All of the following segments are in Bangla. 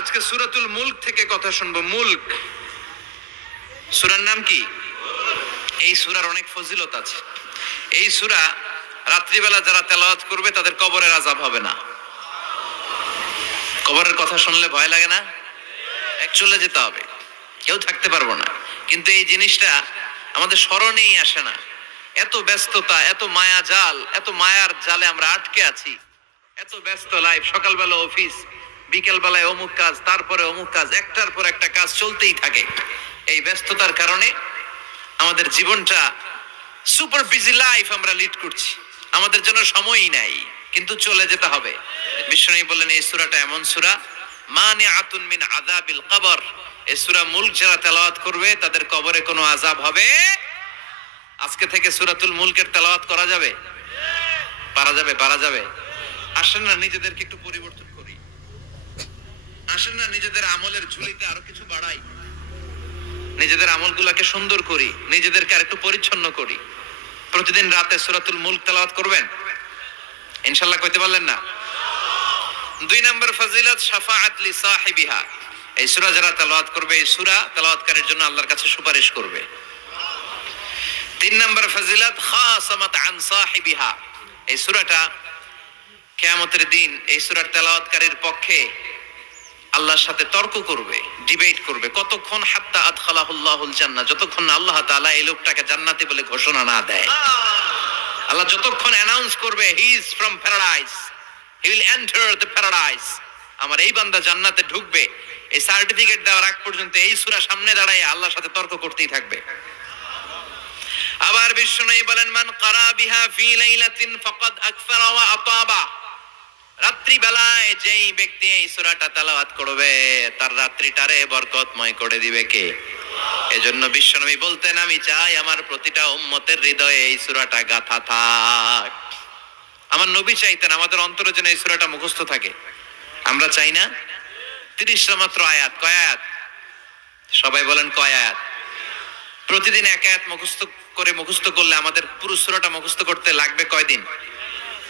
আজকে সূরাতুল মুলক থেকে কথা শুনবো। মুলক সূরার নাম কি? এই সূরার অনেক ফজিলত আছে। এই সূরা রাত্রিবেলা যারা তেলাওয়াত করবে তাদের কবরের আযাব হবে না। কবরের কথা শুনলে ভয় লাগে না? এক চলে যেতে হবে, কেউ থাকতে পারবো না। কিন্তু এই জিনিসটা আমাদের স্মরণেই আসে না। এত ব্যস্ততা, এত মায়া জাল, এত মায়ার জালে আমরা আটকে আছি। এত ব্যস্ত লাইফ, সকালবেলা অফিস, বিকেল বেলায় অমুক কাজ, তারপরে অমুক কাজ, একটার পর একটা কাজ চলতেই থাকে। এই ব্যস্ততার কারণে আমাদের জীবনটা সুপার বিজি লাইফ আমরা লিড করছি, আমাদের জন্য সময়ই নাই, কিন্তু চলে যেতে হবে। বিশ্বনবী বললেন এই সূরাটা এমন সূরা মানিআতুন মিন আযাবিল কবর। এই সূরা মুলক যারা তেলাওয়াত করবে তাদের কবরে কোনো আযাব হবে। আজকে থেকে সূরাতুল মুলকের তেলাওয়াত করা যাবে? পারা যাবে? পারা যাবে? আসেন না নিজেদেরকে একটু পরিবর্তন করি, আসেন না নিজেদের আমলের ঝুলিতে আরো কিছু বাড়াই, নিজেদের আমলগুলোকে সুন্দর করি, নিজেদেরকে আরেকটু পরিচ্ছন্ন করি। প্রতিদিন রাতে সূরাতুল মুলক তেলাওয়াত করবেন ইনশাআল্লাহ। কইতে পারলেন না? 2 নম্বর ফজিলত শাফাআত লি সাহিবিহা। এই সূরা যারা তেলাওয়াত করবে, এই সূরা তেলাওয়াতকারীর জন্য আল্লাহর কাছে সুপারিশ করবে। 3 নম্বর ফজিলত খাসামাত আন সাহিবিহা। এই সূরাটা কিয়ামতের দিন এই সূরার তেলাওয়াতকারীর পক্ষে আল্লাহর সাথে তর্ক করবে, ডিবেট করবে। কতক্ষণ? হাত্তা আদখালাহুল্লাহুল জান্নাহ, যতক্ষণ না আল্লাহ তাআলা এই লোকটাকে জান্নাতি বলে ঘোষণা না দেয়। আল্লাহ যতক্ষণ অ্যানাউন্স করবে he is from paradise, he will enter the paradise, আমার এই বান্দা জান্নাতে ঢুকবে, এই সার্টিফিকেট দেওয়ার আগ পর্যন্ত এই সূরা সামনে দাঁড়ায় আল্লাহর সাথে তর্ক করতেই থাকবে। আবার বিশ্বনবী বলেন মান ক্বারা বিহা ফি লাইলাতিন ফাকাদ আকফারা ওয়া আতাবা। রাত্রি বেলায় যেই ব্যক্তি এই সূরাটা তেলাওয়াত করবে তার রাত্রিটারে বরকতময় করে দিবে কে? এজন্য বিশ্বনবী বলতেন আমি চাই আমার প্রতিটা উম্মতের হৃদয়ে এই সূরাটা গাঁথা থাক। আমার নবী চাইতেন আমাদের অন্তরে যেন এই সূরাটা মুখস্থ থাকে। আমরা চাই না? 30টা মাত্র আয়াত। কয় আয়াত? সবাই বলেন কয় আয়াত? প্রতিদিন এক আয়াত মুখস্থ করলে আমাদের পুরো সূরাটা মুখস্থ করতে লাগবে কয়দিন?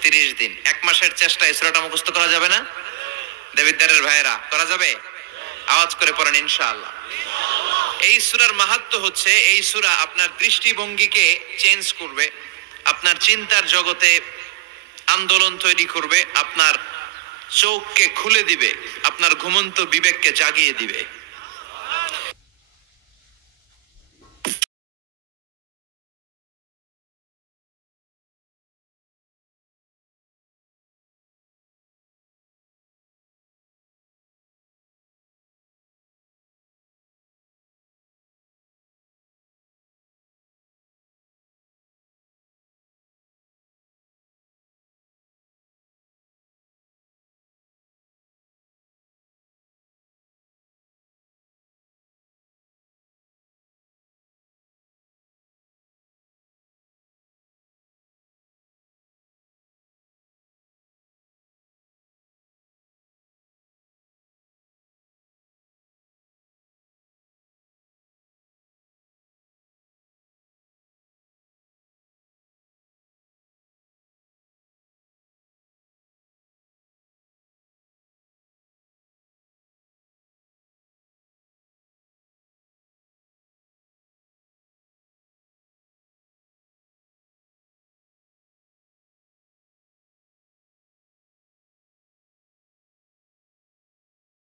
30 দিন। 1 মাসের চেষ্টা এই সূরাটা মুখস্থ করা যাবে না? দেবিদ্দারের ভাইয়েরা করা যাবে? আওয়াজ করে পড়েন ইনশাআল্লাহ। এই সূরার মাহাত্ম্য হচ্ছে এই সূরা আপনার দৃষ্টিভঙ্গিকে চেঞ্জ করবে, আপনার চিন্তার জগতে আন্দোলন তৈরি করবে, আপনার চোখকে খুলে দিবে, আপনার ঘুমন্ত বিবেককে জাগিয়ে দিবে।